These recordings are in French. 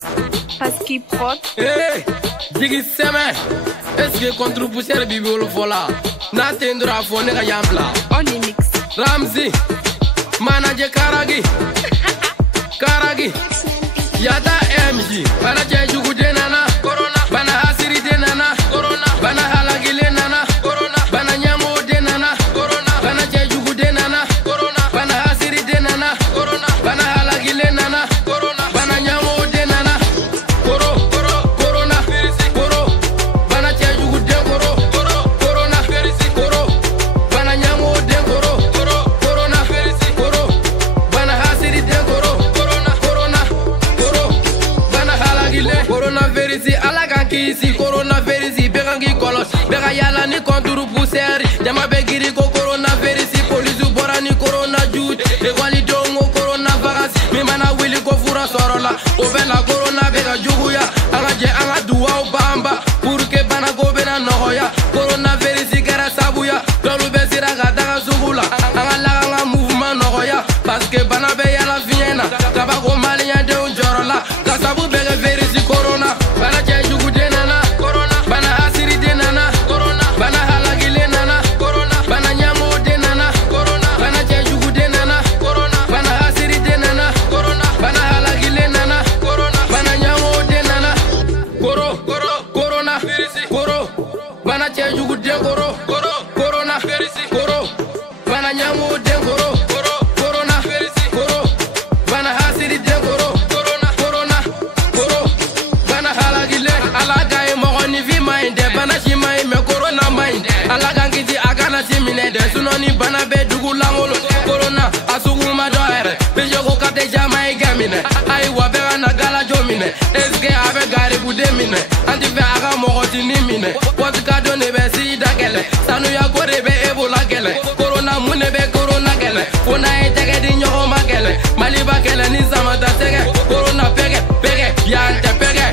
Parce qu'il prod. Hey, digi seme. Est-ce que contre poussière bibi wolo fola? Na tendra fo ne ga yambla. On est mix. Ramzi, manager Karagi. Karagi. Yata MJ. Bana jejugu de nana. Corona. Bana hasiri de nana. Corona. Bana halagi le nana. Corona. Bana nyamo de nana. Corona. Bana jejugu de nana. Corona. Bana hasiri de nana. Corona. Bana halagi le nana. Corona. Bana nyamo de nana. Corona. Coro. Bana jejugu de coro. Corona. Coro. Bana nyamo de coro. Corona. Coro. Bana hasiri de coro. Corona. Bana halagi le. Corona verisi alagan kisi. Corona verisi begangi kolos. Bega yala ni konturu puseri. Jama begiri ko corona verisi. Polisu bora ni corona jude. Egwali dongo corona vacances. Mi mana wili ko fura sorola. Ovela corona bega juguya. Anga je anga duwa bamba. Pour que bana go bena nohoya. Corona verisi kera sabuya. Dolu besira gadaga sugula. Anga la anga mouvement nohoya. Parce que bana be yala fiena. Tabako malien de unjorola. Kasabu bega verisi corona. Bana je jugu de nana. Corona. Bana asiri de nana. Corona. Bana halagi le nana. Corona. Bana nyamo de nana. Corona. Bana je jugu de nana. Corona. Bana asiri de nana. Corona. Bana halagi le nana. Corona. Bana nyamo de nana. Corona. Coro. Bana je jugu de coro. Corona. Coro. Bana nyamo de coro. Corona. Coro. Bana hasiri de coro. Corona. Coro. Bana halagi le. Alaga e mogoni vi mind. Bana shi mind me corona mind. Alaga ngiti agana si minede. Sunoni bana be dugu langolo. Corona asugu ma doere. Bejo ko kate jama e gamine. Ai wa be na gala jomine. Eske ave gari bude mine. Anti be aga mogoti ni mine. Wat ka do ne be si da gele. Sanu ya gore be ebola gele. Corona mune be corona gele. Fona e tege di nyogo ma gele. Maliba gele ni sama da tege. Corona pege yante pege.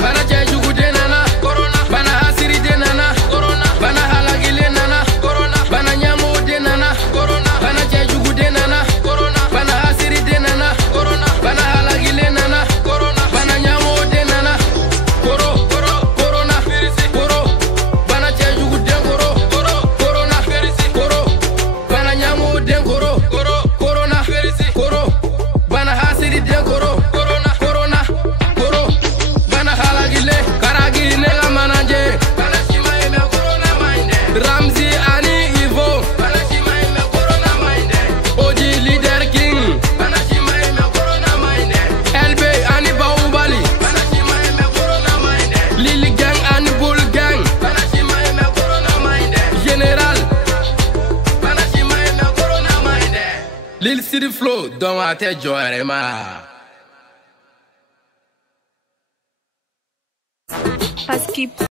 Bana je jugu de nana. Corona. Bana hasiri de nana. Corona. Bana halagi le nana. Corona. Bana nyamo de nana. Corona. Bana je jugu de nana. Corona. Bana hasiri de nana. Corona. Bana halagi le nana. Corona. Bana nyamo de nana. Corona. Coro. Bana je jugu de coro. Corona. Coro. Bana nyamo de coro. Corona. Coro. Bana hasiri de coro. Corona. Coro. Bana halagi le. Karagi ne la manaje. Bana shima me corona minde. Ramzi ani Ivo. Bana shima me corona minde. Oji leader king. Bana shima me corona minde. LB ani Baubali. Bana shima me corona minde. Lili gang ani Bull gang. Bana shima me corona minde. General. Bana shima me corona minde. Lil City Flow don ate joere ma. Parce qu'il